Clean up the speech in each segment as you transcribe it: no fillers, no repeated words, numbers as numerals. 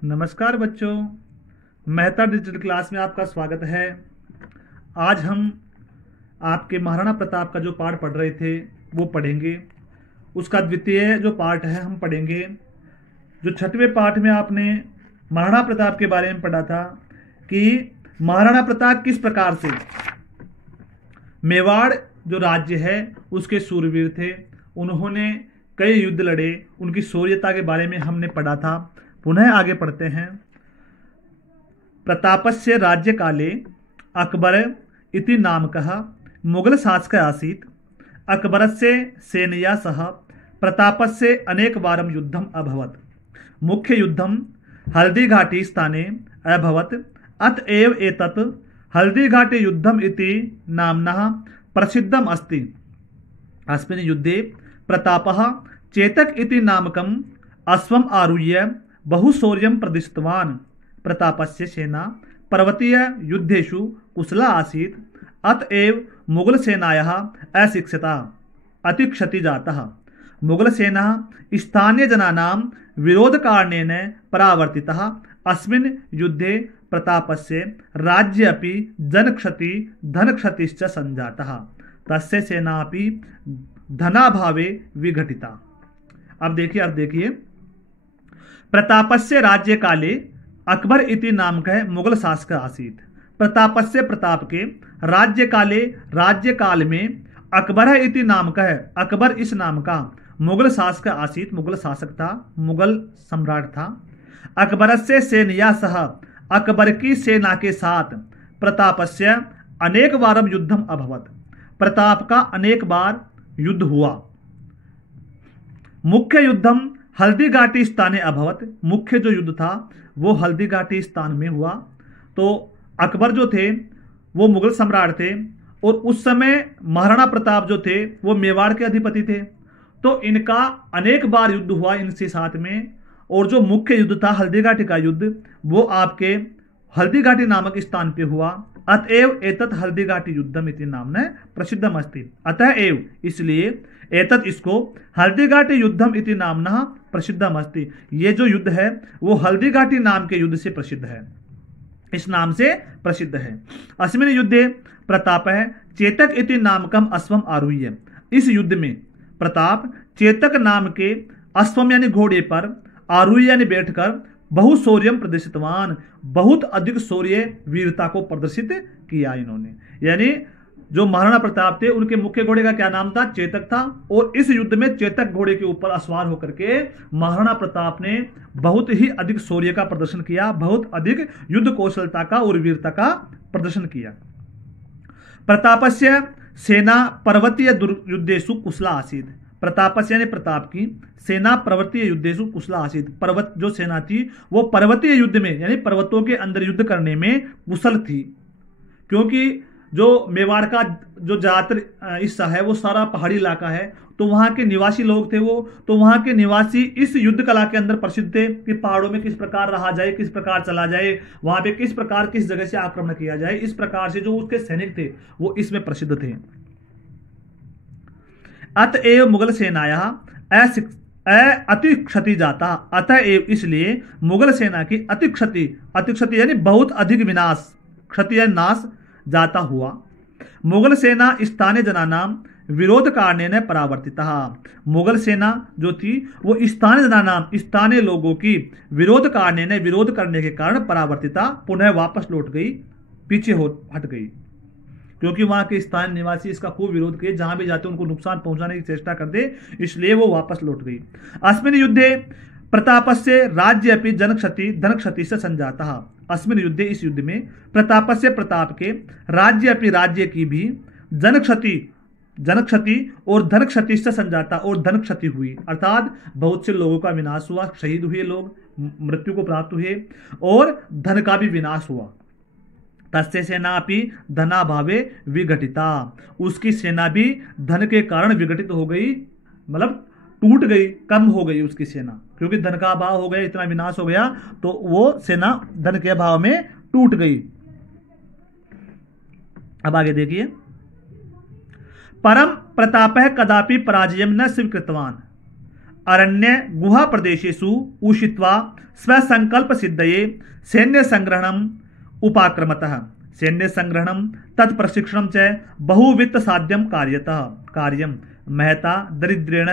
नमस्कार बच्चों, Mehta digital class में आपका स्वागत है। आज हम आपके महाराणा प्रताप का जो पाठ पढ़ रहे थे वो पढ़ेंगे। उसका द्वितीय जो पाठ है हम पढ़ेंगे। जो छठवें पाठ में आपने महाराणा प्रताप के बारे में पढ़ा था कि महाराणा प्रताप किस प्रकार से मेवाड़ जो राज्य है उसके सूरवीर थे। उन्होंने कई युद्ध लड़े, उनकी शौर्यता के बारे में हमने पढ़ा था। पुनः आगे पढ़ते हैं। प्रतापस्य राज्य काले अकबर इति नामकः मुगल शासक आसीत्। अकबरस्य सेनया सह प्रतापस्य अनेकवारं युद्धम् अभवत्। मुख्य युद्धं हल्दीघाटी स्थाने अभवत्। अतएव एतत् हल्दीघाटी युद्धम् इति नाम्नः प्रसिद्धम् अस्ति। अस्मिन् युद्धे प्रतापः चेतक इति नामकम् अश्वम् आरुह्य बहुशौर्यं प्रदर्शितवान्। प्रतापस्य सेना पर्वतीय युद्धेषु कुशला आसीत्। अतएव मुगल सेनायाः अशिक्षिता अतिक्षति जातः। मुगल सेना स्थानीय जनानां विरोधकारणेन परावर्तितः। अस्मिन् युद्धे प्रतापस्य राज्ये अपि जनक्षति धनक्षतिश्च संजातः। तस्य सेना अपि धनाभावे विघटिता। अब देखिए प्रतापस्य राज्य काले अकबर इति नामकः मुगल शासक आसीत्। प्रतापस्य प्रताप के राज्य काल में अकबर इति नामकः अकबर इस नाम का मुगल शासक आसीत्, मुगल शासक था, मुगल सम्राट था। अकबरस्य सेनया सह अकबर की सेना के साथ प्रतापस्य अनेक बारम युद्धम अभवत्। प्रताप का अनेक बार युद्ध हुआ। मुख्य युद्धम हल्दीघाटी स्थाने अभवत। मुख्य जो युद्ध था वो हल्दीघाटी स्थान में हुआ। तो अकबर जो थे वो मुगल सम्राट थे और उस समय महाराणा प्रताप जो थे वो मेवाड़ के अधिपति थे। तो इनका अनेक बार युद्ध हुआ इनसे साथ में। और जो मुख्य युद्ध था हल्दीघाटी का युद्ध वो आपके हल्दीघाटी नामक स्थान पे हुआ। अतएव एतत् हल्दीघाटी युद्धम इति नाम्ना प्रसिद्धम अस्ति। अतः एव इसलिए एतत् इसको हल्दीघाटी युद्धम इति नाम्ना प्रसिद्धम अस्ति। ये जो युद्ध है वो हल्दीघाटी नाम के युद्ध से प्रसिद्ध है, इस नाम से प्रसिद्ध है। अस्मिन् युद्धे प्रतापः चेतक इति नामकम अश्वम आरुह्य। इस युद्ध में प्रताप चेतक नाम के अश्वम यानी घोड़े पर आरुह्य यानी बैठकर बहुशौर्यम प्रदर्शितवान, बहुत अधिक शौर्य वीरता को प्रदर्शित किया इन्होंने। यानी जो महाराणा प्रताप थे उनके मुख्य घोड़े का क्या नाम था? चेतक था। और इस युद्ध में चेतक घोड़े के ऊपर असवार होकर के महाराणा प्रताप ने बहुत ही अधिक शौर्य का प्रदर्शन किया, बहुत अधिक युद्ध कौशलता का और वीरता का प्रदर्शन किया। प्रतापस्य सेना पर्वतीय युद्धेषु कुशला आसीत्। प्रतापस्य यानी प्रताप की सेना पर्वतीय युद्धेषु कुशला आसीत्। पर्वत जो सेना थी वो पर्वतीय युद्ध में यानी पर्वतों के अंदर युद्ध करने में कुशल थी। क्योंकि जो मेवाड़ का जो ज्यादातर हिस्सा है वो सारा पहाड़ी इलाका है, तो वहाँ के निवासी लोग थे वो, तो वहाँ के निवासी इस युद्ध कला के अंदर प्रसिद्ध थे कि पहाड़ों में किस प्रकार रहा जाए, किस प्रकार चला जाए, वहाँ पे किस प्रकार किस जगह से आक्रमण किया जाए। इस प्रकार से जो उसके सैनिक थे वो इसमें प्रसिद्ध थे। अतएव मुगल सेनाया अतिक्षति जाता। अतएव इसलिए मुगल सेना की अतिक्षति यानी बहुत अधिक विनाश, क्षति यानी नाश जाता हुआ। मुगल सेना स्थानीय जनानाम विरोध कारणेन परावर्तिता। मुगल सेना जो थी वो स्थानीय जनानाम स्थानीय लोगों की विरोध करने के कारण परावर्तिता पुनः वापस लौट गई, पीछे हट गई। क्योंकि वहां के स्थानीय निवासी इसका खूब विरोध किए, जहां भी जाते उनको नुकसान पहुंचाने की चेष्टा करते, इसलिए वो वापस लौट गई। अस्मिन् युद्धे प्रतापस्य राज्य अपि धनक्षति से संजाता। अस्मिन् युद्धे इस युद्ध में प्रतापस्य प्रताप के राज्य की भी जनक्षति और धनक्षति से संजाता और धनक्षति हुई। अर्थात बहुत से लोगों का विनाश हुआ, शहीद हुए लोग, मृत्यु को प्राप्त हुए और धन का भी विनाश हुआ। तस्य सेना भी धनाभावे विघटिता। उसकी सेना भी धन के कारण विघटित हो गई, मतलब टूट गई, कम हो गई उसकी सेना। क्योंकि धन का अभाव हो गया, इतना विनाश हो गया तो वो सेना धन के अभाव में टूट गई। अब आगे देखिए। परम प्रतापः कदापि पराजयम न स्वीकृतवान। अरण्य गुहा प्रदेशेषु उषित्वा स्वसंकल्प सिद्धये सैन्य संग्रहणम उपाक्रमतः। सैन्य संग्रहणम तत्प्रशिक्षणम च बहुवित्त साध्यम कार्यम महता दरिद्रेण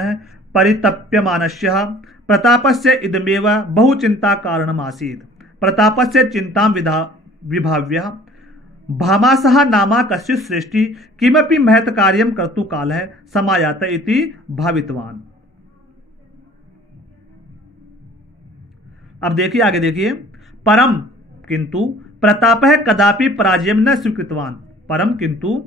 परितप्यमानस्य प्रतापस्य इदमेव बहुचिंता कारणम आसीत्। प्रतापस्य चिंतां विभाव्य भामासः नामा कश्चित् श्रेष्ठी किमपि महत् कार्यं कर्तुं कालः समायात इति भावितवान्। अब देखिए, आगे देखिए, परम किंतु प्रतापः कदापि पराजयं न स्वीकृतवान्। परम किंतु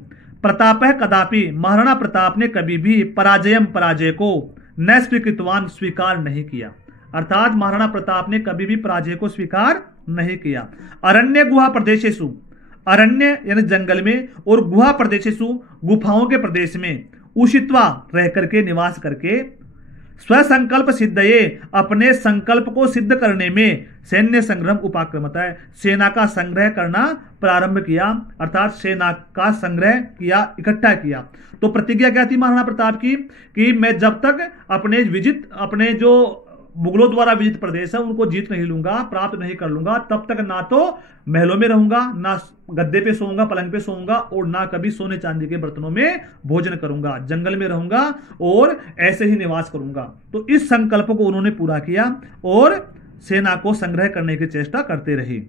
प्रतापः कदापि, महाराणा प्रताप ने कभी भी पराजय को न स्वीकृतवान, स्वीकार नहीं किया। अर्थात महाराणा प्रताप ने कभी भी पराजय को स्वीकार नहीं किया। अरण्य गुहा प्रदेशेषु, अरण्य यानी जंगल में, और गुहा प्रदेशेषु गुफाओं के प्रदेश में, उषित्वा रह करके, निवास करके, स्वसंकल्प सिद्धये अपने संकल्प को सिद्ध करने में, सैन्य संग्रह उपाक्रमता है, सेना का संग्रह करना प्रारंभ किया। अर्थात सेना का संग्रह किया, इकट्ठा किया। तो प्रतिज्ञा क्या थी महाराणा प्रताप की कि मैं जब तक अपने जो मुगलों द्वारा विजित प्रदेश है उनको जीत नहीं लूंगा, प्राप्त नहीं कर लूंगा, तब तक ना तो महलों में रहूंगा, ना गद्दे पे सोऊंगा, पलंग पे सोऊंगा, और ना कभी सोने चांदी के बर्तनों में भोजन करूंगा। जंगल में रहूंगा और ऐसे ही निवास करूंगा। तो इस संकल्प को उन्होंने पूरा किया और सेना को संग्रह करने की चेष्टा करते रहे।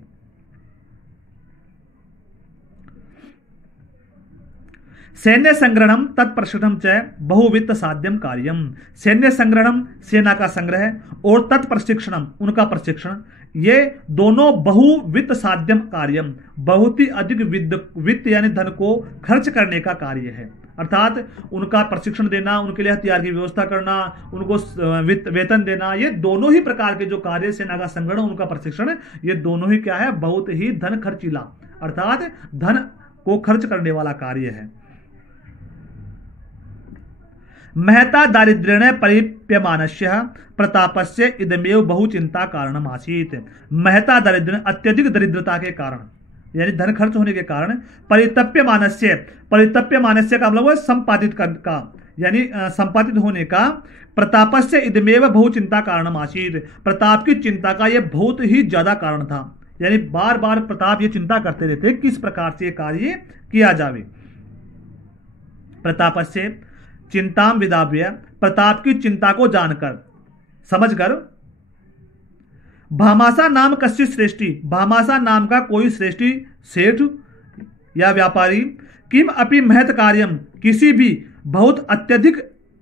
सैन्य संग्रहणम तत्प्रशिक्षणम च बहुवित्त साध्यम कार्यम। सैन्य संग्रहणम सेना का संग्रह और तत्प्रशिक्षणम उनका प्रशिक्षण, ये दोनों बहुवित्त साध्यम कार्यम, बहुत ही अधिक वित्त यानी धन को खर्च करने का कार्य है। अर्थात उनका प्रशिक्षण देना, उनके लिए हथियार की व्यवस्था करना, उनको वेतन देना, ये दोनों ही प्रकार के जो कार्य, सेना का संग्रहण, उनका प्रशिक्षण, ये दोनों ही क्या है, बहुत ही धन खर्चीला, अर्थात धन को खर्च करने वाला कार्य है। महता दारिद्र्येण परिप्यमानस्य प्रतापस्य इदमेव बहुचिंता कारणम आसीत्। महता दारिद्र्य, अत्यधिक दरिद्रता के कारण, यानी धन खर्च होने के कारण, परितप्यमानस्य का मतलब है संपादित का, यानी संपादित होने का, प्रतापस्य इदमेव बहुचिंता कारणम आसीत्, प्रताप की चिंता का यह बहुत ही ज्यादा कारण था। यानी बार बार प्रताप ये चिंता करते रहते किस प्रकार से कार्य किया जावे। प्रतापस्य चिंताम विदाव्य, प्रताप की चिंता को जानकर, समझकर, भामासा नाम कश्चित् श्रेष्ठी, भामासा नाम का कोई श्रेष्ठी सेठ या व्यापारी, किम अपि महत् कार्यम, किसी भी बहुत अत्यधिक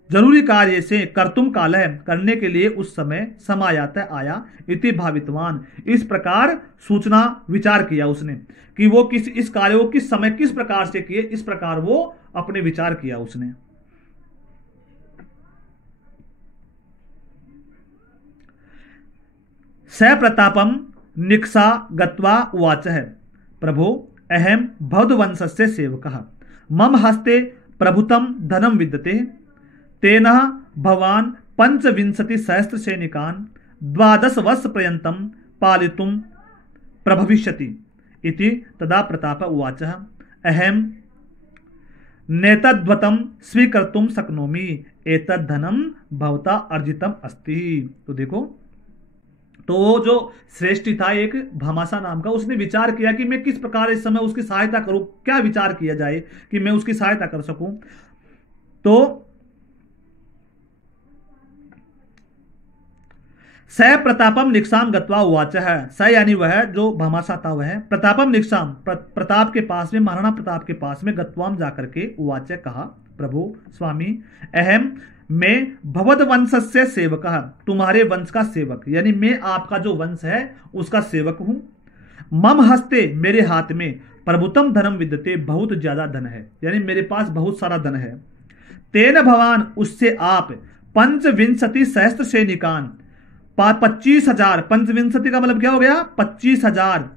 जरूरी कार्य से, कर्तुम कालः करने के लिए उस समय, समायात आया, इति भावितवान, इस प्रकार सूचना विचार किया उसने कि वो इस कार्य को किस समय किस प्रकार से किए, इस प्रकार वो अपने विचार किया उसने। स प्रतापम निक्सा गत्वा उवाचः प्रभो अहम बौद्धवंशस्य सेवकः मम हस्ते प्रभुतं धनं विद्यते तेन भवान् 25 सहस्र सैनिकान् 12 वर्षपर्यन्तं पालितुं प्रभविष्यति इति। तदा प्रताप उवाचः अहम नेतद्वतं स्वीकर्तुं शक्नोमि एतद् धनं भवता अर्जितम् अस्ति। तो देखो, तो जो श्रेष्ठी था एक भामासा नाम का, उसने विचार किया कि मैं किस प्रकार इस समय उसकी सहायता करूं, क्या विचार किया जाए कि मैं उसकी सहायता कर सकूं। तो स प्रतापम निक्साम गत्वा उवाच है, स यानी वह जो भामासा था वह प्रतापम निक्साम, प्रताप के पास में, महाराणा प्रताप के पास में, गत्वाम जाकर के उवाच कहा, प्रभु स्वामी अहम मैं भवद वंशस्य सेवकः, तुम्हारे वंश का सेवक, यानी मैं आपका जो वंश है उसका सेवक हूं। मम हस्ते, मेरे हाथ में, प्रभुतम धनम विद्यते, बहुत ज्यादा धन है, यानी मेरे पास बहुत सारा धन है। तेन भवान, उससे आप 25 सहस्त्र सैनिकान, 25,000, 25 का मतलब क्या हो गया, 25,000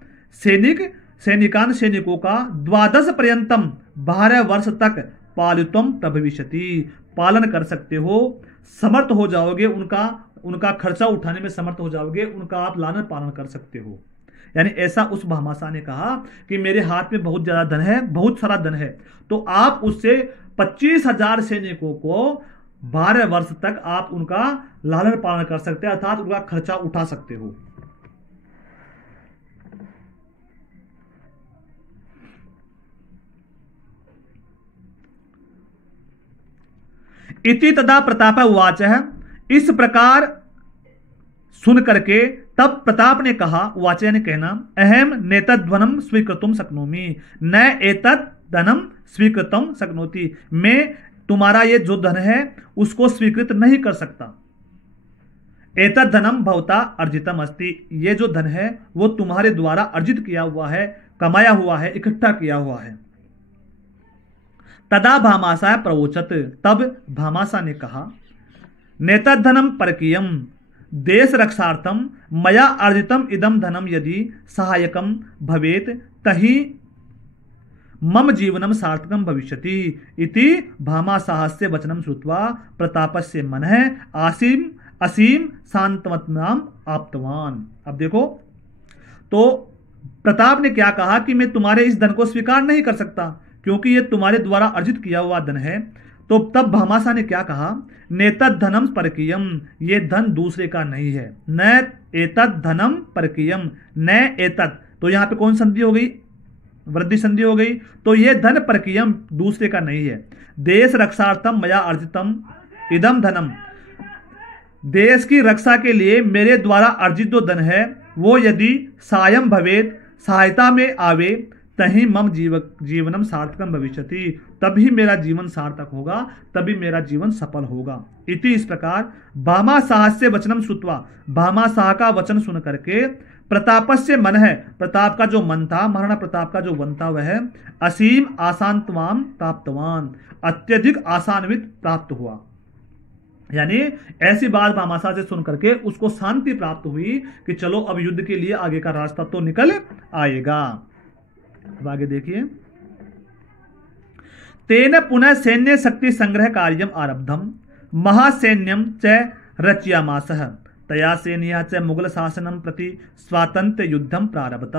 सैनिकान, सैनिकों का, 12 पर्यंतम 12 वर्ष तक, पालितुम प्रभविष्यति, पालन कर सकते हो, समर्थ हो जाओगे, उनका खर्चा उठाने में समर्थ हो जाओगे, उनका आप लालन पालन कर सकते हो। यानी ऐसा उस भामासा ने कहा कि मेरे हाथ में बहुत ज्यादा धन है, बहुत सारा धन है, तो आप उससे 25,000 सैनिकों को 12 वर्ष तक आप उनका लालन पालन कर सकते हैं, अर्थात उनका खर्चा उठा सकते हो। इति तदा प्रताप उवाच है, इस प्रकार सुन करके तब प्रताप ने कहा, उवाच यानी कहना, अहम नेतध्वनम स्वीकृतुम शक्नोमि न एतत् धनम स्वीकृतम शक्नोति, मैं तुम्हारा ये जो धन है उसको स्वीकृत नहीं कर सकता। एतत् धनम भवता अर्जितम अस्ति, ये जो धन है वो तुम्हारे द्वारा अर्जित किया हुआ है, कमाया हुआ है, इकट्ठा किया हुआ है। तदा भामासा प्रवोचत, तब भामासा ने कहा, नेतद्धनम परकीयम देश रक्षार्थम मया अर्जितम इदम धनम यदि सहायकम भवेत तहि मम जीवनम सार्थकम भविष्यति इति भामासाहस्य वचनम श्रुत्वा प्रतापस्य मनः आसीम असीम शांतवत्नाम आप्तवान। अब देखो, तो प्रताप ने क्या कहा कि मैं तुम्हारे इस धन को स्वीकार नहीं कर सकता क्योंकि ये तुम्हारे द्वारा अर्जित किया हुआ धन है। तो तब भामासा ने क्या कहा, नेतद धनम परकीयम, ये धन दूसरे का नहीं है। न एतद धनम परकीयम न एतद, तो यहां पे कौन संधि हो गई, वृद्धि संधि हो गई। तो ये धन परकीयम दूसरे का नहीं है। देश रक्षार्थम मया अर्जितम इदम धनम, देश की रक्षा के लिए मेरे द्वारा अर्जित जो धन है वो यदि सायं भवेत, सहायता में आवे, तही मम जीवनम सार्थकम भविष्यति, तभी मेरा जीवन सार्थक होगा, तभी मेरा जीवन सफल होगा। इति, इस प्रकार भामासाह से वचनम श्रुत्वा, भामासाह का वचन सुन करके प्रतापस्य मन है, प्रताप का जो मन था, महाराणा प्रताप का जो मन था वह असीम आसानत्वाम प्राप्तवान, अत्यधिक आसान्वित प्राप्त हुआ। यानी ऐसी बात भामासा से सुन करके उसको शांति प्राप्त हुई कि चलो अब युद्ध के लिए आगे का रास्ता तो निकल आएगा। अब आगे देखिए, तेन पुनः सैन्य शक्ति संग्रह कार्यम आरब्धम महासैन्यम च रचयामासः तया सेनया च मुगल शासनम प्रति स्वातंत्र्य युद्धम प्रारभत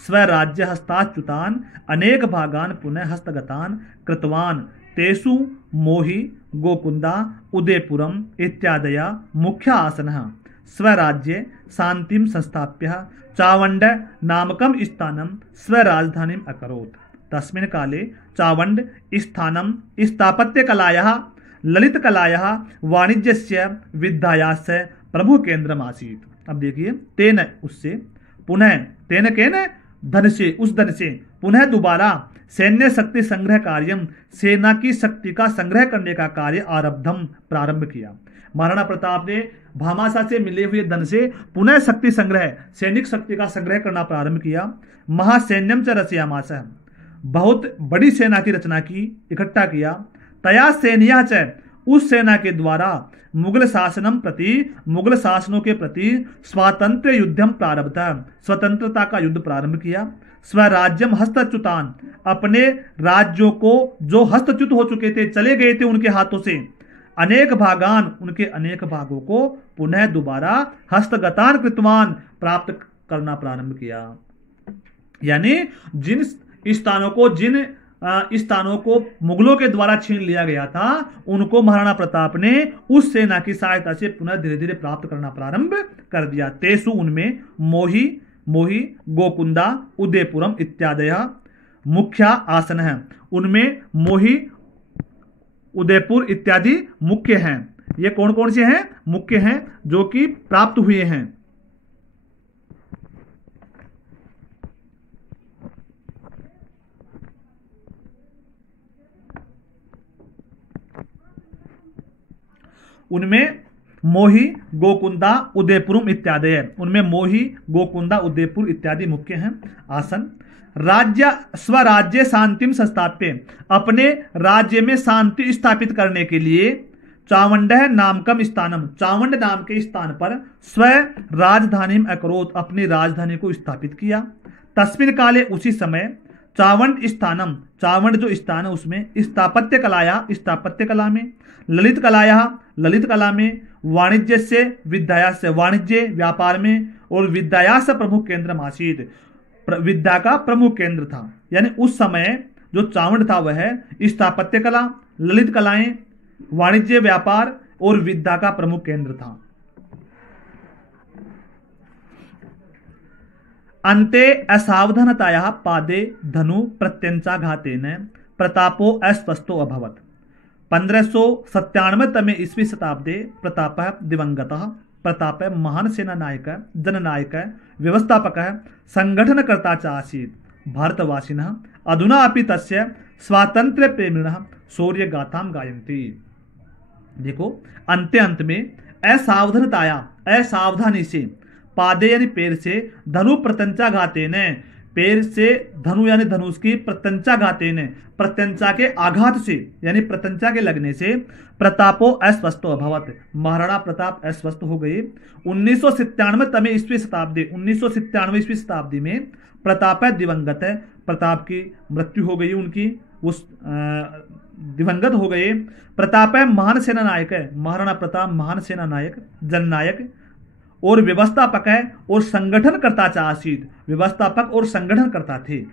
स्वराज्य हस्ताच्युतान अनेक भागान पुनः हस्तगतान कृतवान तेषु मोहि गोकुंदा उदयपुरम इत्यादया मुख्य आसनः स्वराज्ये शांतिम संस्थाप्य चावंड नामकम स्थानम स्वराजधानीम अकरोत्। तस्मिन् काले चावंड स्थानम स्थापत्यकलायाः ललितकलायाः वाणिज्यस्य विद्यायास्य प्रमुख केंद्रम आसीत्। अब देखिए, तेन उससे पुनः, तेन केन धन से, उस धन से पुनः दोबारा सैन्य शक्ति संग्रह कार्यम, सेना की शक्ति का संग्रह करने का कार्य आरब्धम प्रारंभ किया। महाराणा प्रताप ने भामासा से मिले हुए धन से पुनः शक्ति संग्रह, सैनिक शक्ति का संग्रह करना प्रारंभ किया। महासैन्यम च रचयामासः, बहुत बड़ी सेना की रचना की, इकट्ठा किया। तया सेनिया च, उस सेना के द्वारा मुगल शासनम प्रति, मुगल शासनों के प्रति स्वातंत्र युद्धम प्रारब्ध, स्वतंत्रता का युद्ध प्रारंभ किया। स्वराज्यम हस्तच्युतान, अपने राज्यों को जो हस्तच्युत हो चुके थे, चले गए थे उनके हाथों से, अनेक भागान, उनके अनेक भागों को पुनः दोबारा हस्तगतान कृतवान, प्राप्त करना प्रारंभ किया। यानी जिन स्थानों को मुगलों के द्वारा छीन लिया गया था, उनको महाराणा प्रताप ने उस सेना की सहायता से पुनः धीरे धीरे प्राप्त करना प्रारंभ कर दिया। तेसु, उनमें मोही गोकुंदा उदयपुरम इत्यादि मुख्य आसन है, उनमें मोही उदयपुर इत्यादि मुख्य हैं। ये कौन कौन से हैं? मुख्य हैं जो कि प्राप्त हुए हैं। उनमें मोही गोकुंदा उदयपुरम इत्यादि है, उनमें मोही गोकुंदा उदयपुर इत्यादि मुख्य हैं आसन। राज्य स्वराज्य शांतिम संस्थाप्य, अपने राज्य में शांति स्थापित करने के लिए चावंड नामकम स्थानम, चावंड नाम के स्थान पर स्व राजधानी अकरोत, अपनी राजधानी को स्थापित किया। तस्मिन काले, उसी समय चावंड स्थानम, चावंड जो स्थान है उसमें स्थापत्य कलाया, स्थापत्य कला में, ललित कलाया, ललित कला में, वाणिज्य से विद्या से, वाणिज्य व्यापार में, और विद्या से प्रमुख केंद्र आसीत, विद्या का प्रमुख केंद्र था। यानी उस समय जो चावंड था वह स्थापत्य कला, ललित कलाएं, वाणिज्य, व्यापार और विद्या का प्रमुख केंद्र था। अन्ते असावधानतायाः पादे धनु प्रत्यंचाघातेन प्रतापो अस्वस्थो अभवत्। 1597 तमे ईस्वी शताब्दे प्रतापः दिवंगतः। प्रतापः महान सेनानायक, जननायक, व्यवस्थापकः, संगठनकर्ता च आसीत्। भारतवासिनः अधुना अपि तस्य स्वातंत्र्यप्रेमिणः शौर्यगाथां गायन्ति। देखो, अंत में असावधानताया, असावधानी से, पादे यानी पैर से, धनु प्रत्यंचा घाते ने, पैर से धनु यानी धनुष की, प्रत्यंचा घाते ने, प्रत्यंचा के आघात से यानी प्रत्यंचा के लगने से, प्रतापो अस्वस्थो अभवत, महाराणा प्रताप अस्वस्थ हो गए। 1997 तमे ईस्वी शताब्दी, 1997 ईस्वी शताब्दी में प्रताप दिवंगत है, प्रताप की मृत्यु हो गई, उनकी उस दिवंगत हो गए। प्रताप महान सेना नायक है, महाराणा प्रताप महान सेना नायक, जननायक और व्यवस्थापक है और संगठनकर्ता च आसीत्, व्यवस्थापक और संगठनकर्ता थे।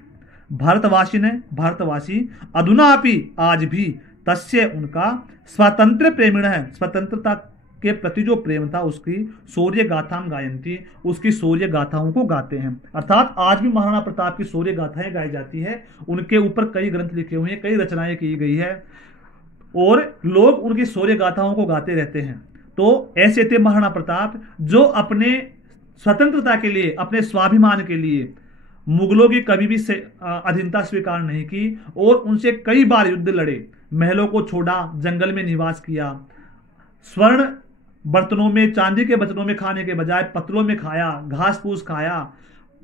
भारतवासी अधुना अपि, आज भी, तस्य उनका स्वतंत्र प्रेमिण है, स्वतंत्रता के प्रति जो प्रेम था उसकी शौर्य गाथां गायन्ति, उसकी शौर्य गाथाओं को गाते हैं। अर्थात आज भी महाराणा प्रताप की शौर्य गाथाएं गाई जाती है, उनके ऊपर कई ग्रंथ लिखे हुए हैं, कई रचनाएं की गई है और लोग उनकी शौर्य गाथाओं को गाते रहते हैं। तो ऐसे थे महाराणा प्रताप जो अपने स्वतंत्रता के लिए, अपने स्वाभिमान के लिए मुगलों की कभी भी अधीनता स्वीकार नहीं की और उनसे कई बार युद्ध लड़े, महलों को छोड़ा, जंगल में निवास किया, स्वर्ण बर्तनों में, चांदी के बर्तनों में खाने के बजाय पत्तलों में खाया, घास फूस खाया,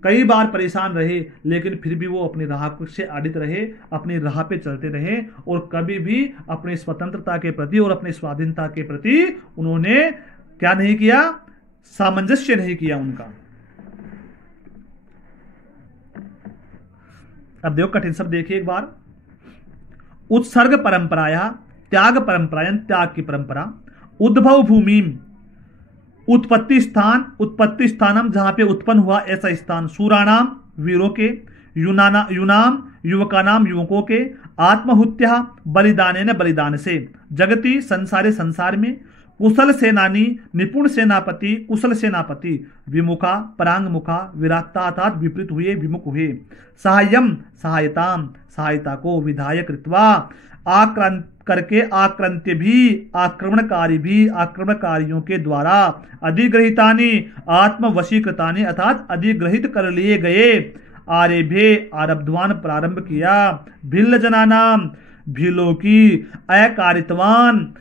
कई बार परेशान रहे, लेकिन फिर भी वो अपनी राह से अडित रहे, अपनी राह पे चलते रहे और कभी भी अपनी स्वतंत्रता के प्रति और अपनी स्वाधीनता के प्रति उन्होंने क्या नहीं किया, सामंजस्य नहीं किया उनका। अब देखो कठिन शब्द देखिए एक बार। उत्सर्ग परंपराया, त्याग परंपरायन, त्याग की परंपरा। उद्भव भूमि, उत्पत्ति स्थान, उत्पत्ति स्थानम जहां पे उत्पन्न हुआ ऐसा स्थान। शूराणाम, वीरों के। यूनाम, युवकानाम, युवकों के। आत्महुत्या, बलिदान, बलिदान से। जगति, संसारे, संसार में। कुशल सेनानी, निपुण सेनापति, कुशल सेनापति। विमुखा, परांगमुखा, विराक्ता अर्थात विपरीत हुए, विमुख हुए। सहायम, सहायताम, सहायता को। विधायक कृत्वा, आक्रांत करके, आक्रांत्य भी, आक्रमणकारी भी, आक्रमणकारियों के द्वारा। अधिग्रहितानि, आत्मवशीकृतानि अर्थात अधिग्रहित कर लिए गए। आरेभे, आरब्धवान, प्रारंभ किया। भिल्ल जनानाम, भीलों की। अकारितवान,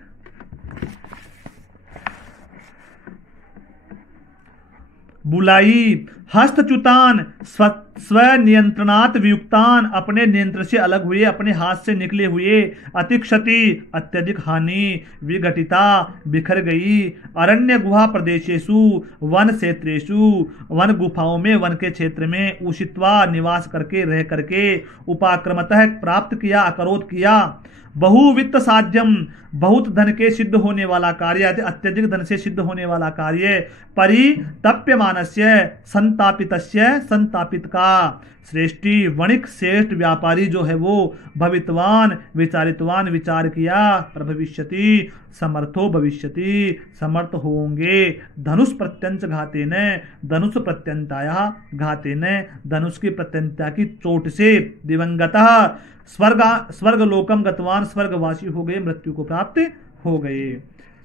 बुलाई। हस्तच्युतान, स्वनियंत्रणात् वियुक्तान, अपने नियंत्रण से अलग हुए, अपने हाथ से निकले हुए। अतिक्षति, अत्यधिक हानि। विघटिता, बिखर गई। अरण्य गुहा प्रदेशेषु, वन क्षेत्रेषु, वन गुफाओं में, वन के क्षेत्र में। उषित्वा, निवास करके, रह करके। उपाक्रमतः, प्राप्त किया, अकरोध किया। बहुवित्त साध्यम, बहुत धन के सिद्ध होने वाला कार्य, अत्यधिक धन से सिद्ध होने वाला कार्य। परितप्यमानस्य, संतापितस्य, संतापित का। श्रेष्ठी, वणिक, श्रेष्ठ व्यापारी जो है वो। भवितवान, विचारितवान, विचार किया। प्रभविष्यति, समर्थो भविष्यति, समर्थ होंगे। धनुष प्रत्यंच घाते न, धनुष प्रत्यंताया घाते न, धनुष की प्रत्यंता की चोट से। दिवंगतः, स्वर्ग लोकम गतवान, स्वर्गवासी हो गए, मृत्यु को प्राप्त हो गए।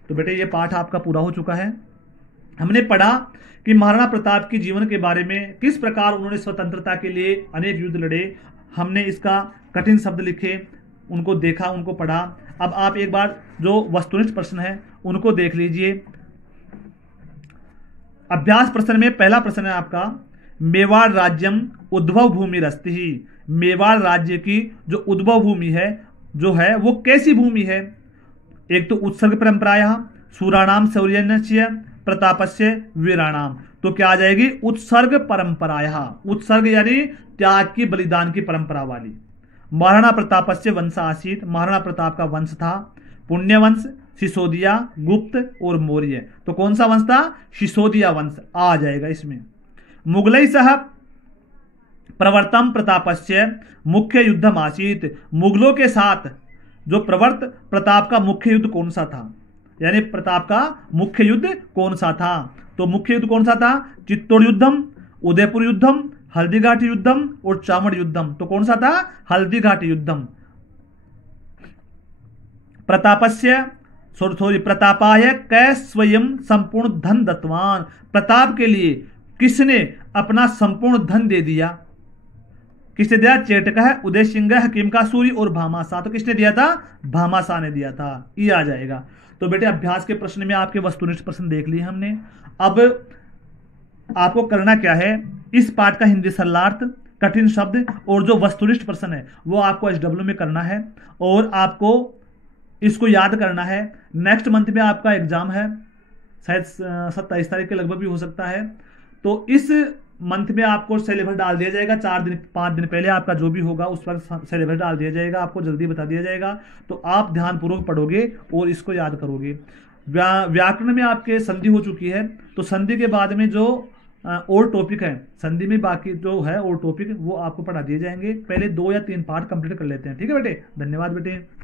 तो बेटे ये पाठ आपका पूरा हो चुका है। हमने पढ़ा कि महाराणा प्रताप के जीवन के बारे में, किस प्रकार उन्होंने स्वतंत्रता के लिए अनेक युद्ध लड़े। हमने इसका कठिन शब्द लिखे, उनको देखा, उनको पढ़ा। अब आप एक बार जो वस्तुनिष्ठ प्रश्न है उनको देख लीजिए। अभ्यास प्रश्न में पहला प्रश्न है आपका, मेवाड़ राज्यम उद्भव भूमि रस्ति ही। मेवाड़ राज्य की जो उद्भव भूमि है, जो है वो कैसी भूमि है। एक तो उत्सर्ग परंपराया, शूराणाम शौर्यस्य, प्रतापस्य, वीराणाम। तो क्या आ जाएगी, उत्सर्ग परंपराया। उत्सर्ग यानी त्याग की, बलिदान की परंपरा वाली। महाराणा प्रतापस्य वंश आसीत, महाराणा प्रताप का वंश था। पुण्यवंश, सिसोदिया, गुप्त और मौर्य। तो कौन सा वंश था, सिसोदिया वंश आ जाएगा इसमें। मुगलई सह प्रवर्तम प्रतापस्य मुख्य युद्धम आसीत, मुगलों के साथ जो प्रवर्त प्रताप का मुख्य युद्ध कौन सा था, यानी प्रताप का मुख्य युद्ध कौन सा था। तो मुख्य युद्ध कौन सा था? चित्तौड़ युद्धम, उदयपुर युद्धम, हल्दीघाटी युद्धम और चामड़ युद्धम। तो कौन सा था? हल्दीघाटी युद्धम। प्रतापाय कै स्वयं संपूर्ण धन दत्तवान। प्रताप के लिए किसने अपना संपूर्ण धन दे दिया? किसने दिया? चेटक, उदय सिंह, हकीम का सूरी और भामाशाह। तो किसने दिया था? भामाशाह ने दिया था। ये आ जाएगा। तो बेटे अभ्यास के प्रश्न में आपके वस्तुनिष्ठ प्रश्न देख लिए हमने। अब आपको करना क्या है, इस पाठ का हिंदी सरलार्थ, कठिन शब्द और जो वस्तुनिष्ठ प्रश्न है वो आपको SW में करना है और आपको इसको याद करना है। नेक्स्ट मंथ में आपका एग्जाम है, शायद 27 तारीख के लगभग भी हो सकता है। तो इस मंथ में आपको सिलेबस डाल दिया जाएगा। 4-5 दिन पहले आपका जो भी होगा उस पर सिलेबस डाल दिया जाएगा, आपको जल्दी बता दिया जाएगा। तो आप ध्यानपूर्वक पढ़ोगे और इसको याद करोगे। व्याकरण में आपके संधि हो चुकी है, तो संधि के बाद में जो और टॉपिक है संधि में, बाकी जो है और टॉपिक वो आपको पढ़ा दिए जाएंगे। पहले 2 या 3 पार्ट कंप्लीट कर लेते हैं। ठीक है बेटे, धन्यवाद बेटे।